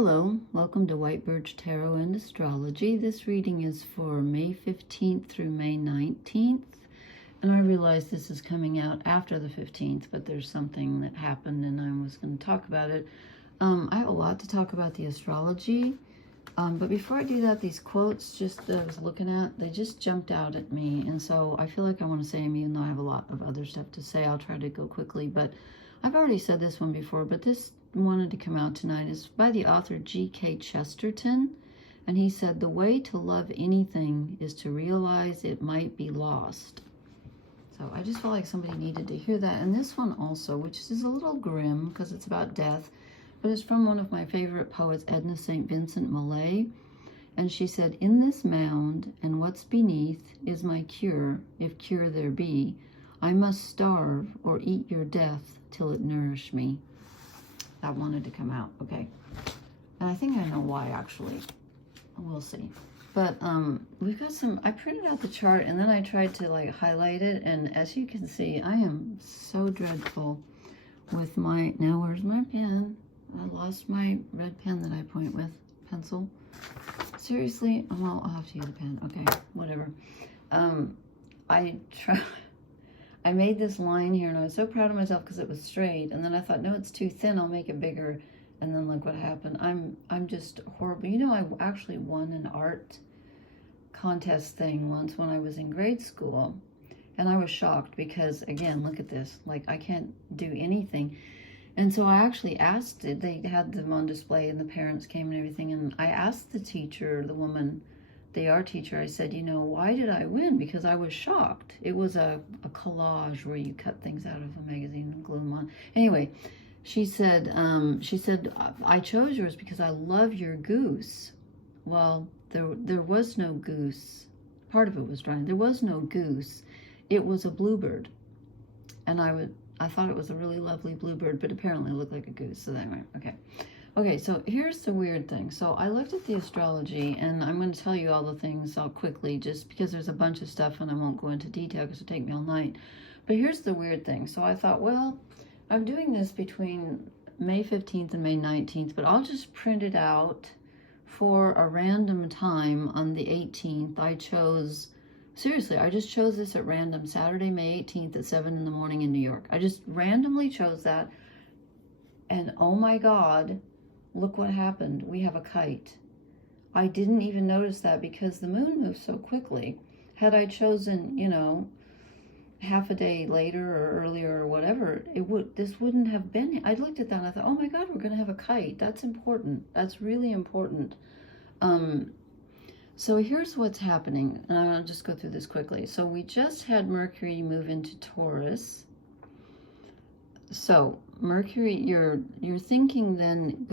Hello, welcome to White Birch Tarot and Astrology. This reading is for May 15th through May 19th. And I realize this is coming out after the 15th, but there's something that happened and I was going to talk about it. I have a lot to talk about the astrology. But before I do that, these quotes that I was looking at, they just jumped out at me. And so I feel like I want to say them, even though I have a lot of other stuff to say. I'll try to go quickly, but I've already said this one before, but this wanted to come out tonight is by the author G.K. Chesterton, and he said, "The way to love anything is to realize it might be lost." So I just felt like somebody needed to hear that. And this one also, which is a little grim because it's about death, but it's from one of my favorite poets, Edna St. Vincent Millay, and she said, "In this mound and what's beneath is my cure, if cure there be. I must starve or eat your death till it nourish me." That wanted to come out, okay. And I think I know why, actually. We'll see. But we've got some, I printed out the chart and then I tried to like highlight it. And as you can see, I am so dreadful with my, now where's my pen? I lost my red pen that I point with, pencil. Seriously, I'll have to use a pen. Okay, whatever. I made this line here and I was so proud of myself because it was straight, and then I thought, no, it's too thin, I'll make it bigger, and then look what happened. I'm just horrible. You know, I actually won an art contest thing once when I was in grade school, and I was shocked because, again, look at this, like I can't do anything. And so I actually asked it, they had them on display and the parents came and everything, and I asked the teacher, the woman, the art teacher, I said, you know, why did I win? Because I was shocked. It was a collage where you cut things out of a magazine and glue them on. Anyway, she said, I chose yours because I love your goose. Well, there was no goose. Part of it was drawing. There was no goose. It was a bluebird. And I thought it was a really lovely bluebird, but apparently it looked like a goose. So anyway, okay. Okay, so here's the weird thing. So I looked at the astrology, and I'm going to tell you all the things all quickly, just because there's a bunch of stuff, and I won't go into detail because it'll take me all night. But here's the weird thing. So I thought, well, I'm doing this between May 15th and May 19th, but I'll just print it out for a random time on the 18th. I just chose this at random, Saturday, May 18th at 7 in the morning in New York. I just randomly chose that, and oh my God, look what happened. We have a kite. I didn't even notice that because the moon moves so quickly. Had I chosen, you know, half a day later or earlier or whatever, this wouldn't have been. I looked at that and I thought, oh my God, we're going to have a kite. That's important. That's really important. So here's what's happening. And I'll just go through this quickly. So we just had Mercury move into Taurus. So Mercury, your thinking then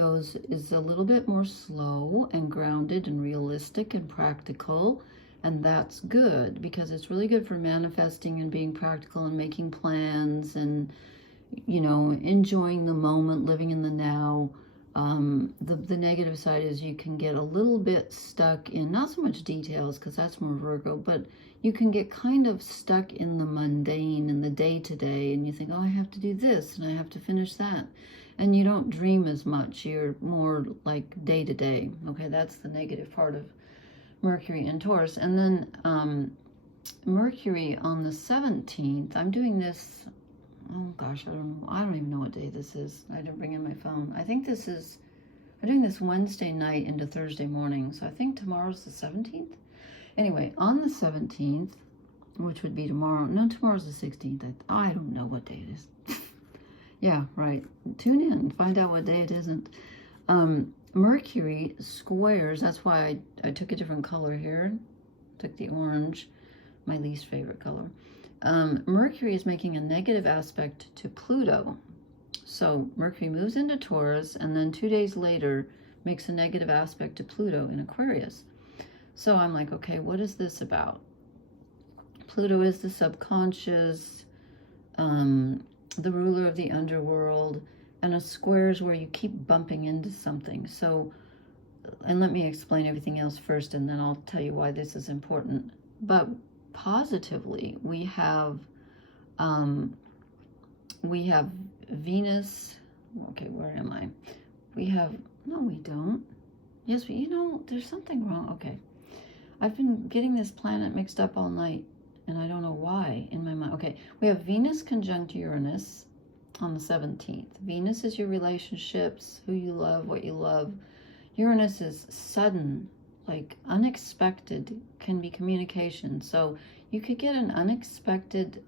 is a little bit more slow and grounded and realistic and practical, and that's good because it's really good for manifesting and being practical and making plans and, you know, enjoying the moment, living in the now. The negative side is you can get a little bit stuck in not so much details because that's more Virgo, but you can get kind of stuck in the mundane and the day-to-day, and you think, oh, I have to do this and I have to finish that, and you don't dream as much. You're more like day-to-day. Okay, that's the negative part of Mercury in Taurus. And then Mercury on the 17th, I'm doing this, oh gosh, I don't even know what day this is. I didn't bring in my phone. I think I'm doing this Wednesday night into Thursday morning, so I think tomorrow's the 17th. Anyway, on the 17th, which would be tomorrow, no, tomorrow's the 16th. I don't know what day it is. Yeah, right. Tune in and find out what day it isn't. Mercury squares, that's why I took a different color here. Took the orange, my least favorite color. Mercury is making a negative aspect to Pluto. So Mercury moves into Taurus and then 2 days later makes a negative aspect to Pluto in Aquarius. So I'm like, okay, what is this about? Pluto is the subconscious, the ruler of the underworld, and a square is where you keep bumping into something. So, and let me explain everything else first, and then I'll tell you why this is important. But positively, we have Venus. Okay, where am I? We have No, we don't. Yes, but you know, there's something wrong. Okay. I've been getting this planet mixed up all night, and I don't know why in my mind. Okay, we have Venus conjunct Uranus on the 17th. Venus is your relationships, who you love, what you love. Uranus is sudden, like unexpected, can be communication. So you could get an unexpected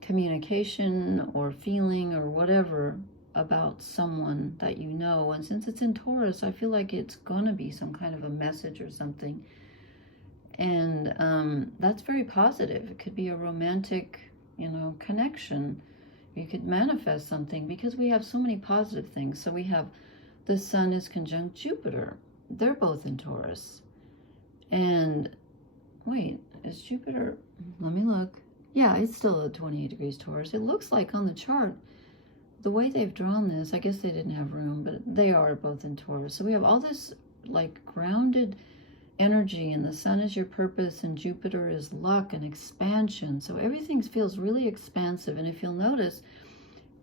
communication or feeling or whatever about someone that you know. And since it's in Taurus, I feel like it's going to be some kind of a message or something. And that's very positive. It could be a romantic, you know, connection. You could manifest something because we have so many positive things. So we have the Sun is conjunct Jupiter. They're both in Taurus. And wait, is Jupiter, let me look. Yeah, it's still at 28 degrees Taurus. It looks like on the chart, the way they've drawn this, I guess they didn't have room, but they are both in Taurus. So we have all this like grounded energy, and the Sun is your purpose, and Jupiter is luck and expansion. So everything feels really expansive. And if you'll notice,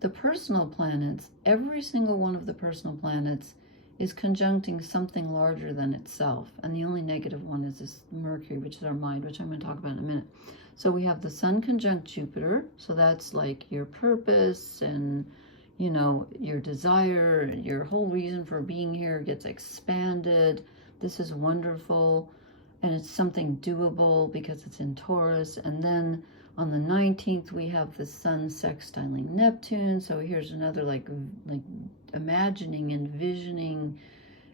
the personal planets, every single one of the personal planets is conjuncting something larger than itself. And the only negative one is this Mercury, which is our mind, which I'm going to talk about in a minute. So we have the Sun conjunct Jupiter. So that's like your purpose and, you know, your desire, your whole reason for being here gets expanded. This is wonderful. And it's something doable because it's in Taurus. And then on the 19th, we have the Sun sextiling Neptune. So here's another like imagining, envisioning,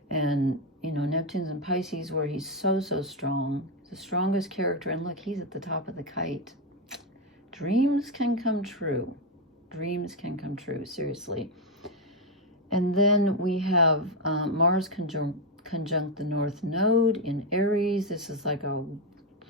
and, you know, Neptune's in Pisces where he's so strong. The strongest character, and look, he's at the top of the kite. Dreams can come true. Dreams can come true, seriously. And then we have Mars conjunct the North Node in Aries. This is like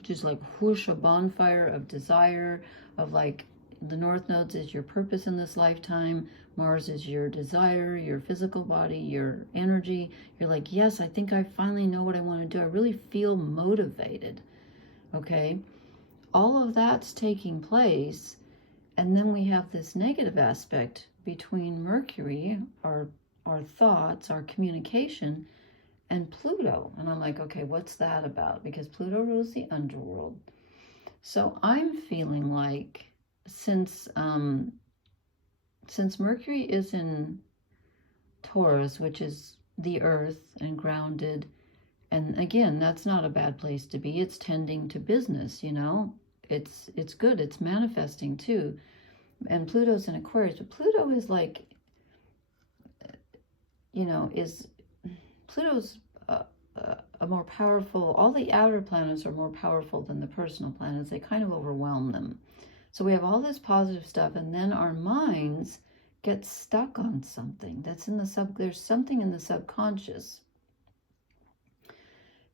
just like whoosh, a bonfire of desire, of like the North Nodes is your purpose in this lifetime. Mars is your desire, your physical body, your energy. You're like, yes, I think I finally know what I want to do. I really feel motivated. Okay. All of that's taking place. And then we have this negative aspect between Mercury, our thoughts, our communication, and Pluto. And I'm like, okay, what's that about? Because Pluto rules the underworld. So I'm feeling like since Mercury is in Taurus, which is the earth and grounded, and again, that's not a bad place to be. It's tending to business, you know. It's good. It's manifesting too. And Pluto's in Aquarius, but Pluto is like, you know, Pluto's a more powerful, all the outer planets are more powerful than the personal planets. They kind of overwhelm them. So we have all this positive stuff, and then our minds get stuck on something that's in the there's something in the subconscious.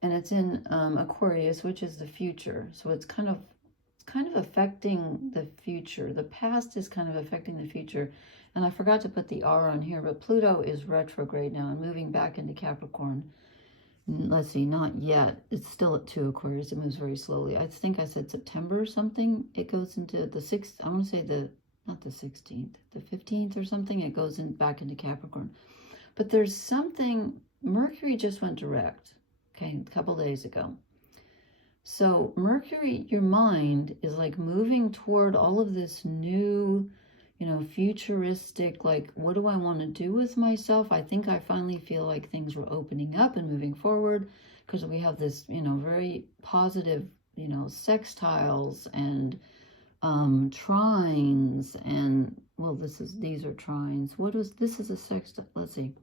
And it's in Aquarius, which is the future. So it's kind of affecting the future. The past is kind of affecting the future. And I forgot to put the R on here, but Pluto is retrograde now and moving back into Capricorn. Let's see, not yet. It's still at 2 Aquarius. It moves very slowly. I think I said September or something. It goes into the 6th. I want to say not the 16th, the 15th or something. It goes back into Capricorn. But there's something, Mercury just went direct, okay, a couple days ago. So Mercury, your mind is like moving toward all of this new, you know, futuristic, like, what do I want to do with myself? I think I finally feel like things were opening up and moving forward because we have this, you know, very positive, you know, sextiles and trines, and, well, these are trines. This is a sextile, let's see.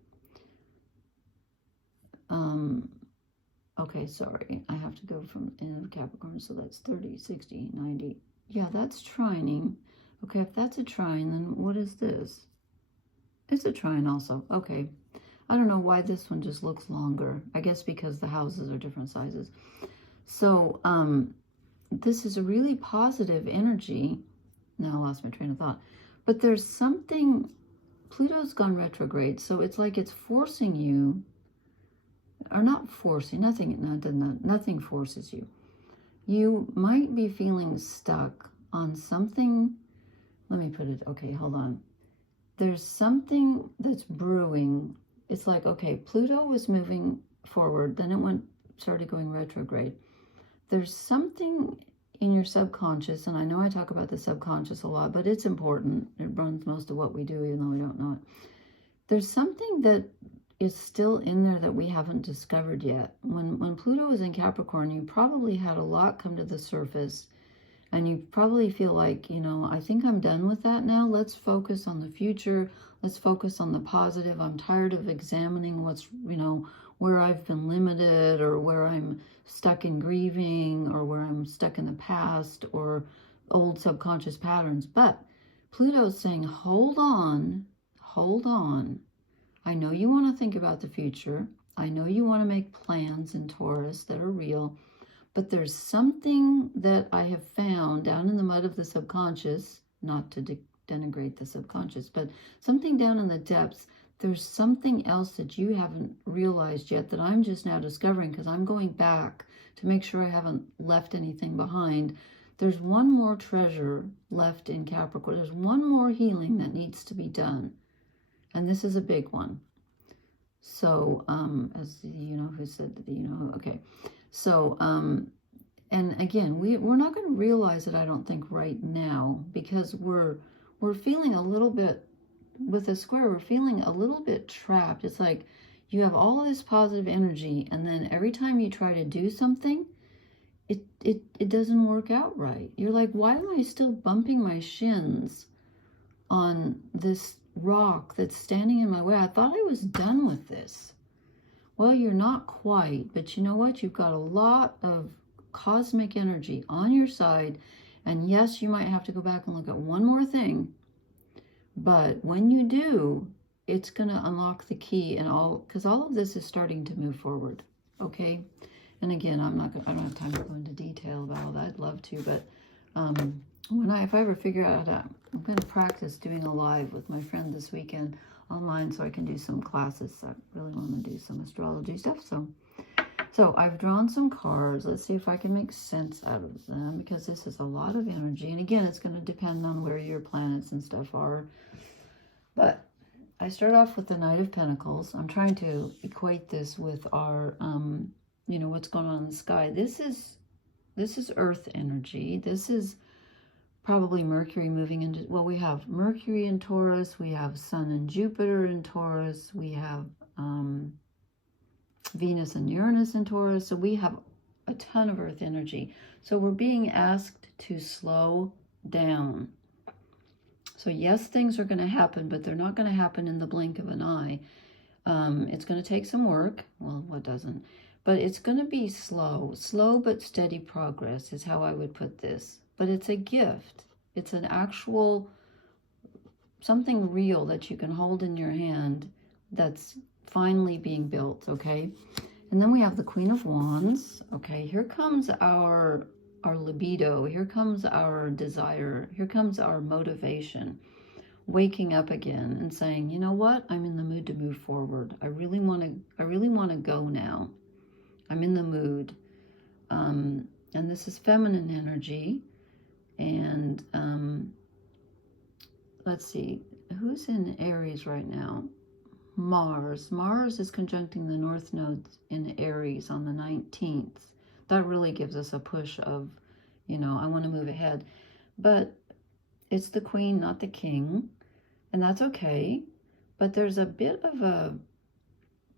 Okay, sorry, I have to go from end of Capricorn, so that's 30, 60, 90. Yeah, that's trining. Okay, if that's a trine, then what is this? It's a trine also. Okay, I don't know why this one just looks longer. I guess because the houses are different sizes. So, this is a really positive energy. Now I lost my train of thought. But there's something, Pluto's gone retrograde, so it's like it's forcing you, or not forcing, nothing forces you. You might be feeling stuck on something. Let me put it, okay, hold on. there's something that's brewing. It's like, okay, Pluto was moving forward, then it started going retrograde. There's something in your subconscious, and I know I talk about the subconscious a lot, but it's important. It runs most of what we do, even though we don't know it. There's something that is still in there that we haven't discovered yet. When Pluto was in Capricorn, you probably had a lot come to the surface, and you probably feel like, you know, I think I'm done with that now. Let's focus on the future. Let's focus on the positive. I'm tired of examining what's, you know, where I've been limited, or where I'm stuck in grieving, or where I'm stuck in the past, or old subconscious patterns. But Pluto's saying, hold on, hold on. I know you want to think about the future. I know you want to make plans in Taurus that are real. But there's something that I have found down in the mud of the subconscious, not to denigrate the subconscious, but something down in the depths. There's something else that you haven't realized yet that I'm just now discovering, because I'm going back to make sure I haven't left anything behind. There's one more treasure left in Capricorn. There's one more healing that needs to be done. And this is a big one. So, as you know, who said, you know, okay. So, and again, we're not going to realize it, I don't think, right now, because we're feeling a little bit, with a square, we're feeling a little bit trapped. It's like you have all this positive energy, and then every time you try to do something, it doesn't work out right. You're like, why am I still bumping my shins on this rock that's standing in my way? I thought I was done with this. Well, you're not quite, but you know what? You've got a lot of cosmic energy on your side, and yes, you might have to go back and look at one more thing, but when you do, it's going to unlock the key, and because all of this is starting to move forward, okay? And again, I don't have time to go into detail about all that. I'd love to, but if I ever figure out how to, I'm going to practice doing a live with my friend this weekend online, so I can do some classes. I really want to do some astrology stuff. So I've drawn some cards. Let's see if I can make sense out of them, because this is a lot of energy. And again, it's going to depend on where your planets and stuff are. But I start off with the Knight of Pentacles. I'm trying to equate this with our, you know, what's going on in the sky. This is Earth energy. This is probably Mercury moving into, well, we have Mercury in Taurus, we have Sun and Jupiter in Taurus, we have Venus and Uranus in Taurus, so we have a ton of Earth energy. So we're being asked to slow down. So yes, things are going to happen, but they're not going to happen in the blink of an eye. It's going to take some work. Well, what doesn't? But it's going to be slow but steady progress is how I would put this. But it's a gift. It's an actual, something real that you can hold in your hand that's finally being built, okay? And then we have the Queen of Wands. Okay, here comes our libido. Here comes our desire. Here comes our motivation. Waking up again and saying, you know what? I'm in the mood to move forward. I really want to go now. I'm in the mood. And this is feminine energy. And let's see, who's in Aries right now? Mars. Mars is conjuncting the North Node in Aries on the 19th. That really gives us a push of, you know, I want to move ahead. But it's the Queen, not the King. And that's okay. But there's a bit of a,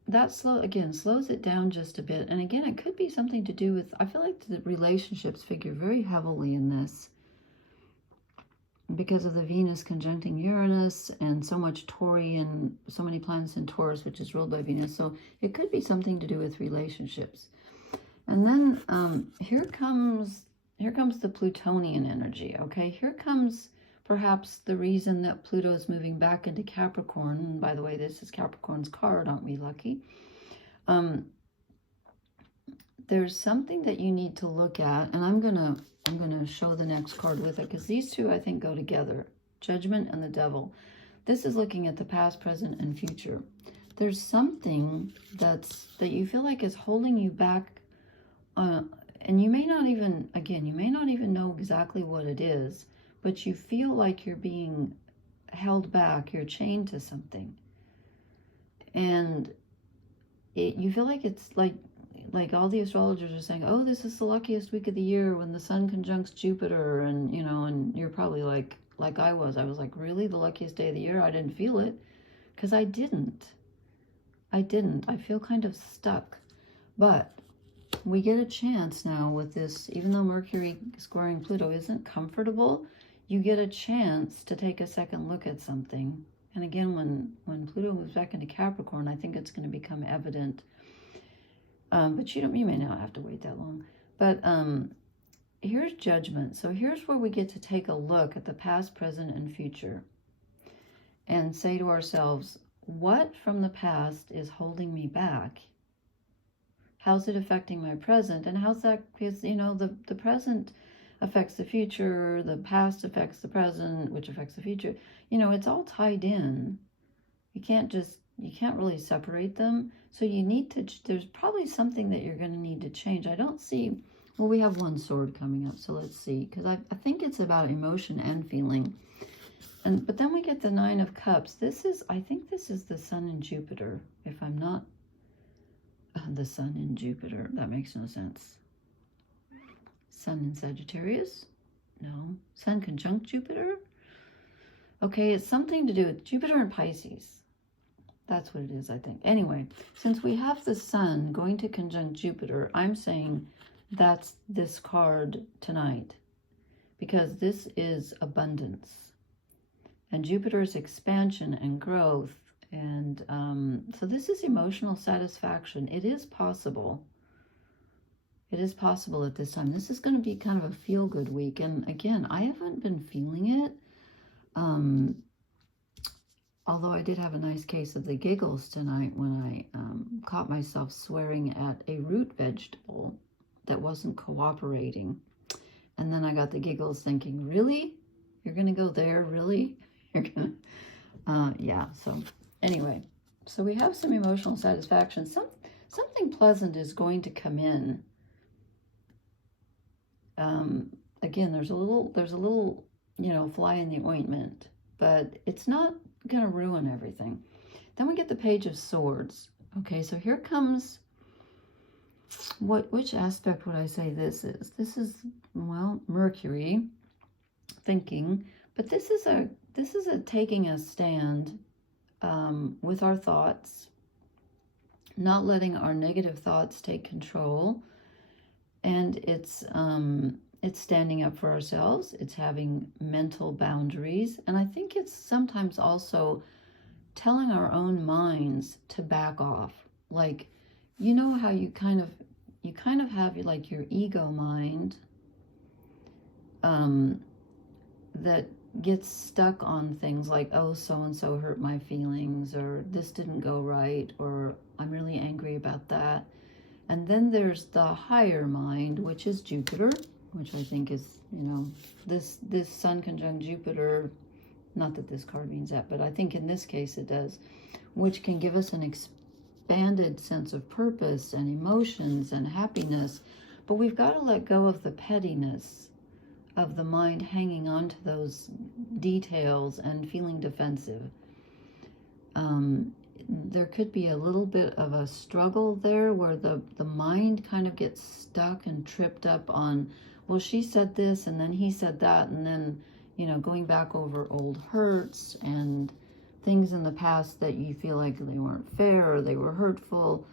that slows it down just a bit. And again, it could be something to do with, I feel like the relationships figure very heavily in this, because of the Venus conjuncting Uranus and so much Taurian, so many planets in Taurus, which is ruled by Venus. So it could be something to do with relationships. And then here comes the Plutonian energy, okay? Here comes perhaps the reason that Pluto is moving back into Capricorn. And by the way, this is Capricorn's card, aren't we lucky? There's something that you need to look at, and I'm gonna show the next card with it, because these two I think go together. Judgment and the Devil. This is looking at the past, present, and future. There's something that you feel like is holding you back, and you may not even, again, you may not even know exactly what it is, but you feel like you're being held back, you're chained to something. And you feel like it's like all the astrologers are saying, oh, this is the luckiest week of the year when the sun conjuncts Jupiter, and and you're probably like I was like, really, the luckiest day of the year? I didn't feel it, because I didn't. I feel kind of stuck. But we get a chance now with this, even though Mercury squaring Pluto isn't comfortable, you get a chance to take a second look at something. And again, when Pluto moves back into Capricorn, I think it's going to become evident. But you may not have to wait that long. But here's Judgment. So here's where we get to take a look at the past, present, and future, and say to ourselves, what from the past is holding me back? How's it affecting my present? And how's that, because the present affects the future, the past affects the present, which affects the future. It's all tied in. You can't really separate them. So you need to, there's probably something that you're going to need to change. I don't see, well, we have one sword coming up, so let's see, because I think it's about emotion and feeling. But then we get the Nine of Cups. I think this is the Sun and Jupiter, if I'm not, the Sun and Jupiter, that makes no sense. Sun in Sagittarius? No. Sun conjunct Jupiter? Okay, it's something to do with Jupiter and Pisces. That's what it is, I think. Anyway, since we have the Sun going to conjunct Jupiter, I'm saying that's this card tonight, because this is abundance. And Jupiter's expansion and growth. And so this is emotional satisfaction. It is possible. It is possible at this time. This is going to be kind of a feel-good week. And again, I haven't been feeling it. Although I did have a nice case of the giggles tonight when I caught myself swearing at a root vegetable that wasn't cooperating. And then I got the giggles thinking, really? You're going to go there? Really? You're going to... yeah, so anyway. So we have some emotional satisfaction. Something pleasant is going to come in. Again, there's a little, fly in the ointment, but it's not going to ruin everything. Then we get the Page of Swords. Okay, so here comes, which aspect would I say this is? This is, well, Mercury, thinking, but this is a taking a stand with our thoughts, not letting our negative thoughts take control. And it's standing up for ourselves. It's having mental boundaries. And I think it's sometimes also telling our own minds to back off. Like, how you kind of have like your ego mind that gets stuck on things like, oh, so-and-so hurt my feelings, or this didn't go right, or I'm really angry about that. And then there's the higher mind, which is Jupiter, which I think is, this Sun conjunct Jupiter, not that this card means that, but I think in this case it does, which can give us an expanded sense of purpose and emotions and happiness. But we've got to let go of the pettiness of the mind hanging on to those details and feeling defensive. There could be a little bit of a struggle there where the mind kind of gets stuck and tripped up on, well, she said this and then he said that, and then, going back over old hurts and things in the past that you feel like they weren't fair or they were hurtful.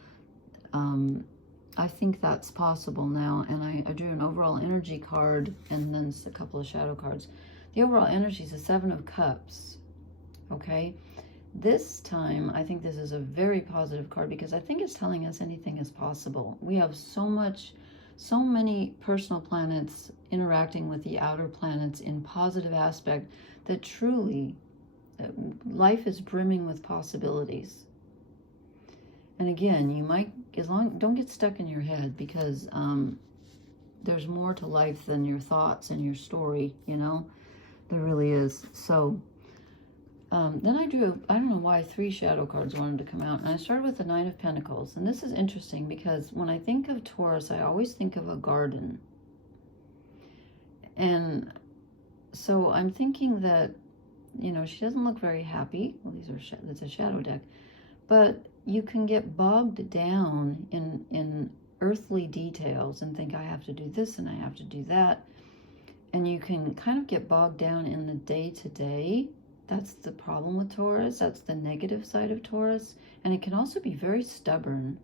I think that's possible now. And I drew an overall energy card and then a couple of shadow cards. The overall energy is the Seven of Cups. Okay. This time, I think this is a very positive card because I think it's telling us anything is possible. We have so many personal planets interacting with the outer planets in positive aspect that truly life is brimming with possibilities. And again, you might, don't get stuck in your head, because there's more to life than your thoughts and your story, there really is. So then I drew, I don't know why 3 shadow cards wanted to come out. And I started with the Nine of Pentacles. And this is interesting because when I think of Taurus, I always think of a garden. And so I'm thinking that you know, she doesn't look very happy. Well, it's a shadow deck. But you can get bogged down in earthly details and think, I have to do this and I have to do that. And you can kind of get bogged down in the day-to-day. That's the problem with Taurus. That's the negative side of Taurus. And it can also be very stubborn,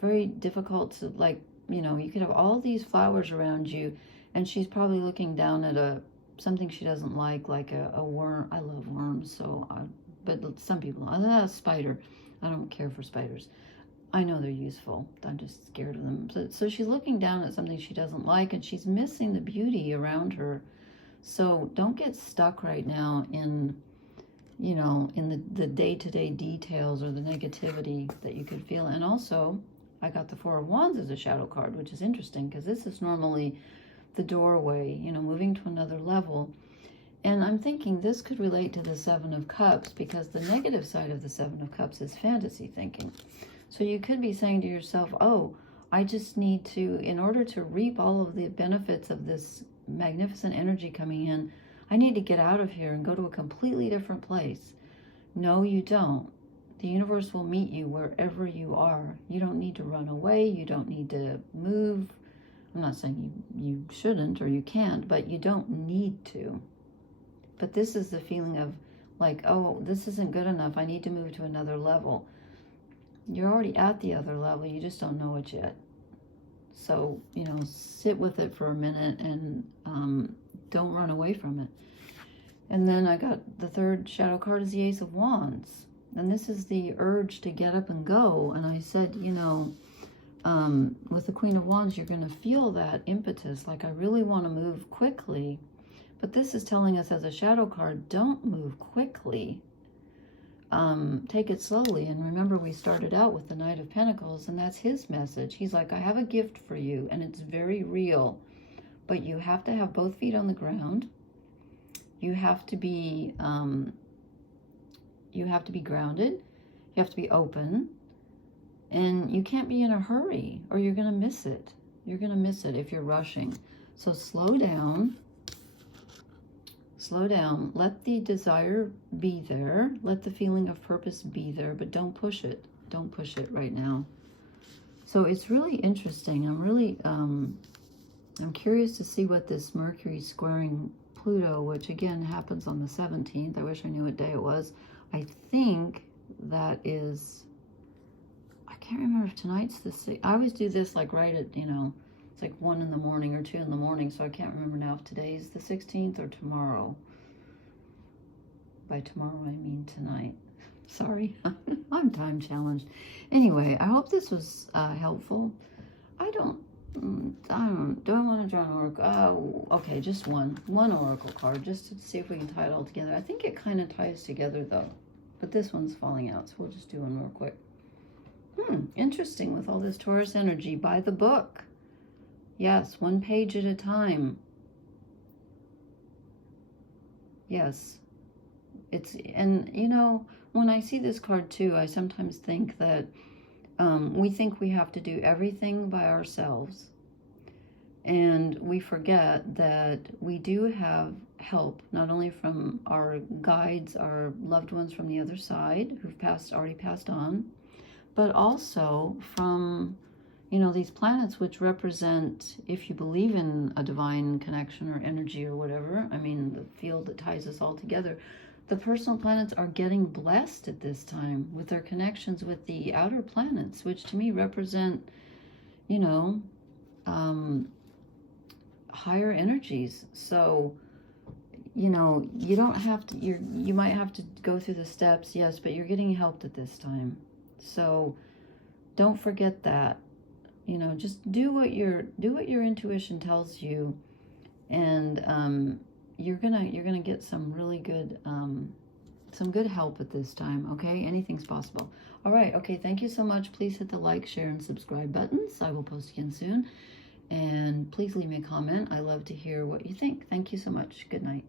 very difficult to, like, you know, you could have all these flowers around you and she's probably looking down at something she doesn't like a worm. I love worms, so but some people, a spider. I don't care for spiders. I know they're useful. I'm just scared of them. So she's looking down at something she doesn't like, and she's missing the beauty around her. So don't get stuck right now in, you know, in the day-to-day details or the negativity that you could feel. And also, I got the Four of Wands as a shadow card, which is interesting because this is normally the doorway, you know, moving to another level. And I'm thinking this could relate to the Seven of Cups, because the negative side of the Seven of Cups is fantasy thinking. So you could be saying to yourself, oh, I just need to, in order to reap all of the benefits of this magnificent energy coming in, I need to get out of here and go to a completely different place. No, you don't. The universe will meet you wherever you are. You don't need to run away. You don't need to move. I'm not saying you shouldn't or you can't, but you don't need to. But this is the feeling of like, oh, this isn't good enough. I need to move to another level. You're already at the other level. You just don't know it yet. So, you know, sit with it for a minute and don't run away from it. And then I got the third shadow card is the Ace of Wands. And this is the urge to get up and go. And I said, you know, with the Queen of Wands, you're going to feel that impetus. Like, I really want to move quickly. But this is telling us as a shadow card, don't move quickly. Take it slowly. And remember, we started out with the Knight of Pentacles, and that's his message. He's like, I have a gift for you, and it's very real. But you have to have both feet on the ground. You have to be grounded. You have to be open. And you can't be in a hurry, or you're going to miss it. You're going to miss it if you're rushing. So slow down. Slow down. Let the desire be there. Let the feeling of purpose be there, but don't push it. Don't push it right now. So it's really interesting. I'm curious to see what this Mercury squaring Pluto, which again happens on the 17th. I wish I knew what day it was. I think that is, I can't remember if tonight's the 6th. I always do this like right at, you know, it's like 1 in the morning or 2 in the morning, so I can't remember now if today's the 16th or tomorrow. By tomorrow, I mean tonight. Sorry, I'm time challenged. Anyway, I hope this was helpful. Do I want to draw an oracle? Okay, just one oracle card, just to see if we can tie it all together. I think it kind of ties together though, but this one's falling out, so we'll just do one more quick. Interesting with all this Taurus energy. By the book. Yes, 1 page at a time. Yes. And you know, when I see this card too, I sometimes think that we think we have to do everything by ourselves. And we forget that we do have help, not only from our guides, our loved ones from the other side who've already passed on, but also from, you know, these planets which represent, if you believe in a divine connection or energy or whatever, I mean, the field that ties us all together, the personal planets are getting blessed at this time with their connections with the outer planets, which to me represent, you know, higher energies. So, you know, you don't have to, you might have to go through the steps, yes, but you're getting helped at this time. So don't forget that. You know, just do what your intuition tells you, and you're gonna get some really good some good help at this time. Okay, anything's possible. All right. Okay, thank you so much. Please hit the like, share, and subscribe buttons. I will post again soon, and please leave me a comment. I love to hear what you think. Thank you so much. Good night.